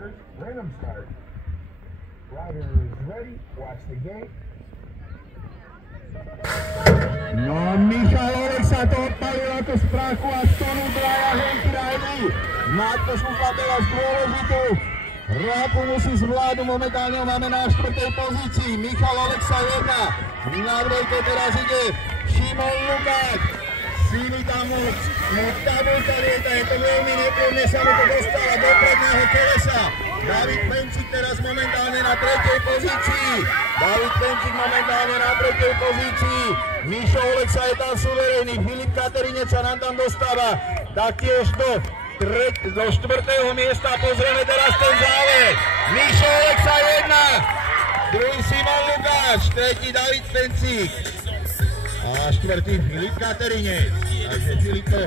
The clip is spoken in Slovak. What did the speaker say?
starters, random start. Rider is ready, watch the gate. No, Michal Oleksa to odpalila to z prachu a stonu dvaja Henky Riley. Matúš Uzla teraz dôležitú ráku musí zvládnu, momentálne ho máme na 4. pozícii. Michal Oleksa 1, na 2. teraz ide Šimon Lukáč. Síly tam tabulka lieta, je to veľmi nepríjemne, sa mu to dostala do predného kolesa. David Pencik teraz momentálne na 3. pozícii. David Pencik momentálne na 3. pozícii. Mišo Oleksa je tam suverénny, Filip Katerinec sa nám tam dostáva taktiež do 4. miesta. Pozrieme teraz ten záver. Mišo Oleksa 1, druhý Simon Lukáč, tretí David Pencik a 4. Filip Katerinec. Takže Filip to